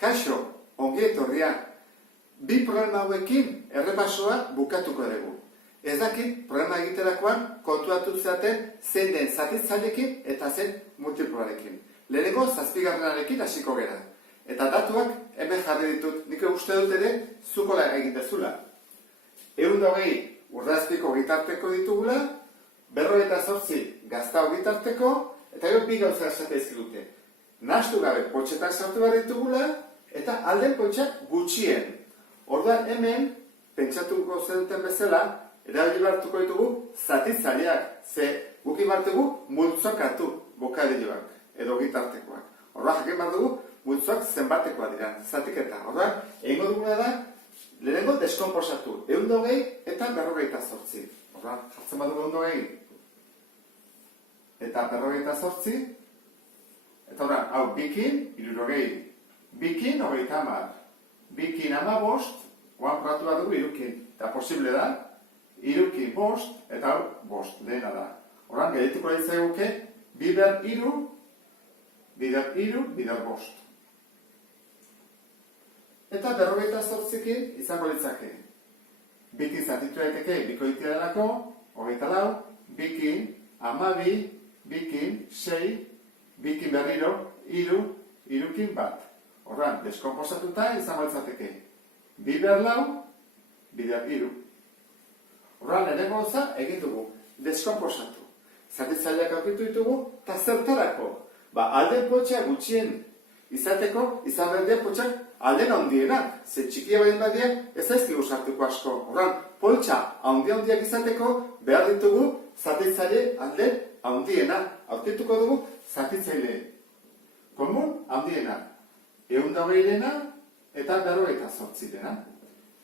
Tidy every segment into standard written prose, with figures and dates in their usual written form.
Kaixo, ongi etorria. Bi problema hauekin errepasoa bukatuko dugu. Ez dakit, problema egiterakoan kontuatu zaten zein den zatitzailekin eta zein multiploarekin. Lehenengo zazpigarrenarekin hasiko gera. Eta datuak hemen jarri ditut, nik uste dut ere zukola egitezula. 120 urdazpiko gitarteko ditugula, 58 gaztao gitarteko, eta gero bi gauza esate izkidute. Nahastu gabe potxetak sartu behar ditugula, eta alden potxak gutxien. Orduan hemen, pentsatuko zenuten bezala, erabili hartuko ditugu zatitzaileak, ze guk imartugu multzokatu bokadilloak, edo gitartekoak. Orduan jakin behar dugu multzoak zenbatekoa dira, zatiketa. Orduan, egingo duguna da, lehenengo deskomposatu, 120 eta 58. Orduan, jartzen badugu 120 eta 58, eta orduan, hau bikin, 60, bikin, 30, bikin 15, oan probatu bat dugu irukin. Eta posible da, irukin 5, eta hau 5, lehena da. Orduan, gehiatuko ditzaiguke, bider 3, bider 3, bider 5. Eta 58ekin izango litzake. Bikin zatitu daiteke bikoitia delako, 24, bikin, 12, bikin, 6, bikin berriro, 3, irukin 1. Orduan, deskomposatuta izango litzateke. Bider 4, bider 3. Orduan, lehenengo gauza egin dugu, deskomposatu. Zatitzaileak aurkitu ditugu, eta zertarako. Alden potxa gutxien izateko, izan behar dira potxak alden handienak. Ze txikia bain badia, ez aizkigu sartuko asko. Orduan, poltsa handiak izateko, behar ditugu zatitzaile alden handiena. Aurkituko dugu zatitzaile komun handiena. 120 eta 58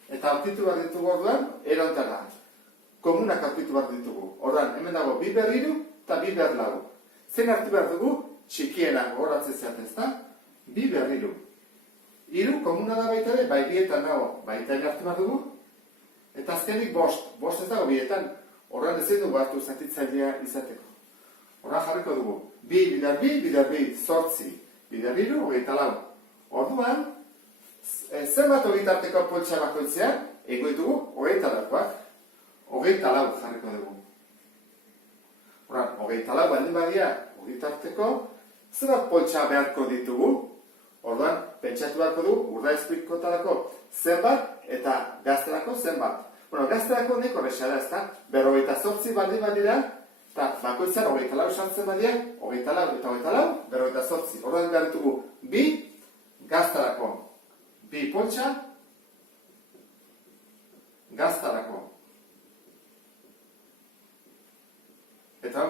Eta aurkitu behar ditugu orduan, erontara. Komunak aurkitu behar ditugu. Orduan, hemen dago bider 3 eta bider 4. Zein hartu behar dugu? Txikiena goratzen zeaten ez da? Bider 3. 3 komuna da baita ere, bai bietan dago, baita ere hartu behar dugu. Eta azkenik 5. 5 ez dago bietan. Orduan ezin dugu hartu zatitzailea izateko. Orduan jarriko dugu. 2, bider 2, bider 2, 8. Bider 3, 24. Orduan, zenbat ogitarteko poltsa bakoitzean, ego ditugu 24koak. 24 jarriko dugu. Orduan, 24 baldin badia ogitarteko, zenbat poltsa beharko ditugu. Orduan, pentsatu beharko dugu, urdaizpikotarako zenbat eta gazterako zenbat. Bueno, gazterako neko horrexara ez da, 58 baldin badira, eta bakoitzan 24 sartzen badia, 24 eta 24, 58. Orduan behar ditugu, 2 gazterako, 2 poltsa, gazterako. Eta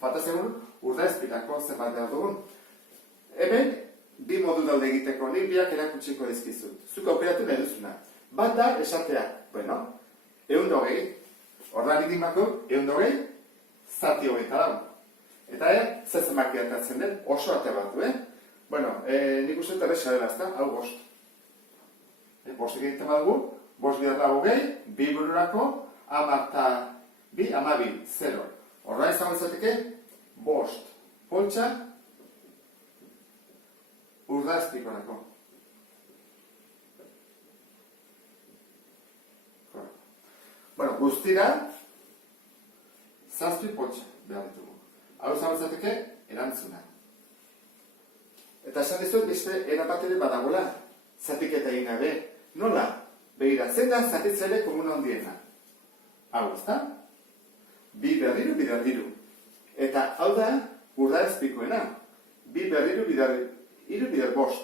falta segun, urdaizpitako zenbat behar dugun. Hemen, 2 modu daude egiteko, nik biak erakutsiko dizkizut. Zuk operatu nahi duzuna. Bat da, esatea, bueno, 120, ordan nik dimako, 120, zati 24. Eta zezen makiatatzen den, oso ate bat du, Bueno, nik uste erresa dela, ez da, hau 5. 5 egiten badugu, 5 bider 20, 2 bururako, 2, 0. Ordan izango izateke, 5 poltsa, urdazpikorako. Bueno, guztira, 7 poltsa behar ditugu. Hau izango izateke, erantzuna. Eta esan dizut, beste erapatere badagoela, zatiketa egin gabe. Nola? Begira, zein da zatitzaile komuna handiena? Hau, ez da? Bider 3, bider 3. Eta hau da, urdaizpikoena. Bider 3, bider 5.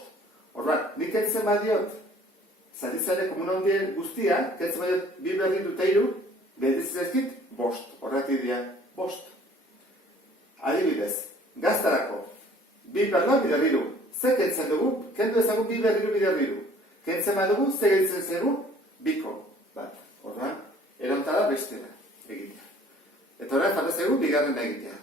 Orduan, nik kentzen badiot, zatitzaile komuna handien guztia, kentzen badiot, bider 3 eta 3, behitzen ezkit, 5. Horretik dira, 5. Adibidez, gaztarako, bider 2, bider 3. Ze kentzen dugu, kendu ezagun bider 3, bider 3. Kentzen badugu, ze gehitzen zegu, 2. Bat, orduan, erontara bestera egitea. Eta horrean, falta zegu, bigarren egitea.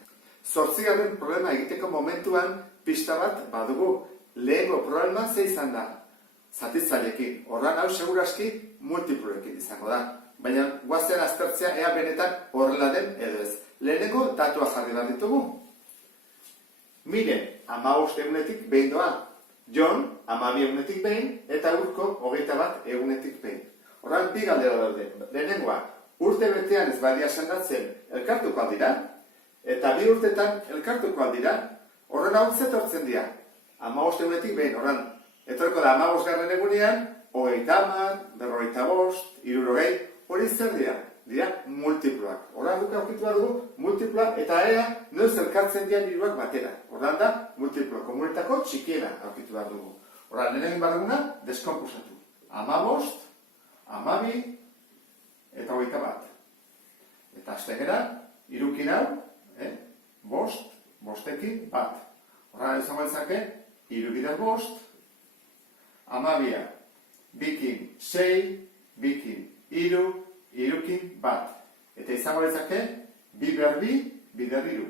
8. problema egiteko momentuan, pista bat badugu. Lehengo problema ze izan da, zatitzailekin. Orduan, hau seguraski multiploekin izango da. Baina, guazen aztertzea ea benetan horrela den edo ez. Lehenengo datua jarri behar ditugu. Mire, 15 egunetik behin doa. Jon, 12 egunetik behin, eta Urko, 21 egunetik behin. Horran, bi galdera daude. Lehenengoa, urte betean ez badia sendatzen elkartuko aldira, eta 2 urtetan elkartuko aldira, horren hau zetortzen dira. 15 egunetik behin, horran, etorko da 15 garren egunean, 30, 45, 60, hori zer dira? Dira multiploak. Horran guk aurkitu behar dugu, multiploa eta ea noiz elkartzen dian hiruak batera. Horran da, multiplo komunetako txikiena aurkitu behar dugu. Horran, lehen behar duguna, deskomposatu. 15, 12, eta 21. Eta aztegera, irukin hau, bostekin bat. Horran izango ezake, 3 bider 5, 12, bikin 6, bikin 3, irukin bat. Eta izango ezake, 2 berbi, bider 3.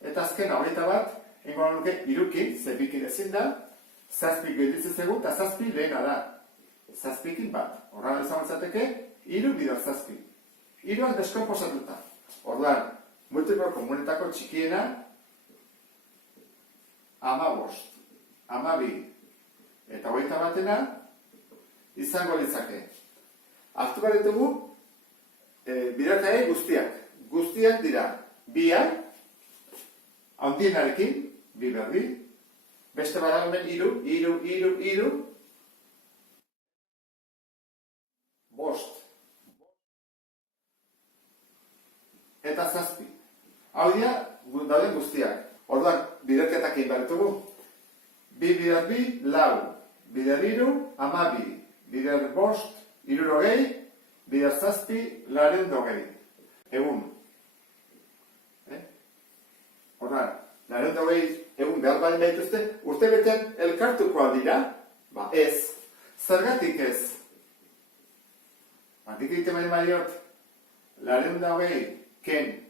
Eta azken, 21, ingo nuke irukin, ze bikin ezin da, 7 gelditzen zegu, eta 7 lehena da. 7 bat. Horran izango ezateke, 3 bider 7. 3 deskomposatuta. Orduan, multiplo komunetako txikiena, 15, 12, eta 21 izango litzake. Hartu behar ditugu, biderkae guztiak. Guztiak dira, biak, handienarekin, 2 berbi, beste badagomen 3, 5, eta 7. Hau dira, dauden guztiak. Orduan, biderketak egin behar ditugu. 2 bider 2, 4, bider 3, 12, bider 5, 60, bider 7, 220. Egun. Orduan, 220 egun behar bali behituzte, urte betean elkartuko aldira, ez. Zergatik ez? Dik egiten bali baliot, 220 ken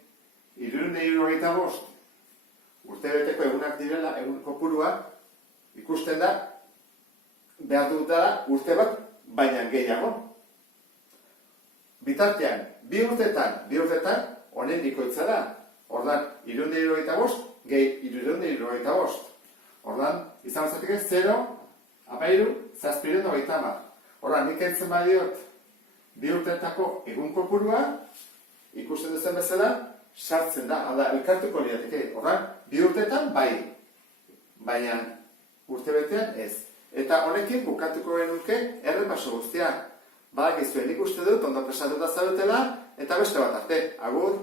375 urte beteko egunak direla, egun kopurua, ikusten da, behar dutela urte bat, baina gehiago. Bitartean, 2 urtetan, honen bikoitza da. Ordan, 375, gehi 375. Ordan, izan zateke 0, 13, 730. Ordan, nik entzen badiot, 2 urtetako egun kopurua, ikusten duzen bezala, sartzen da, alda, elkartuko lirateke. Ordan, 2 urtetan bai, baina urte betean ez. Eta honekin bukatuko genuke errepaso guztia. Badakizuen nik uste dut, ondo presatuta zaudetela, eta beste bat arte. Agur!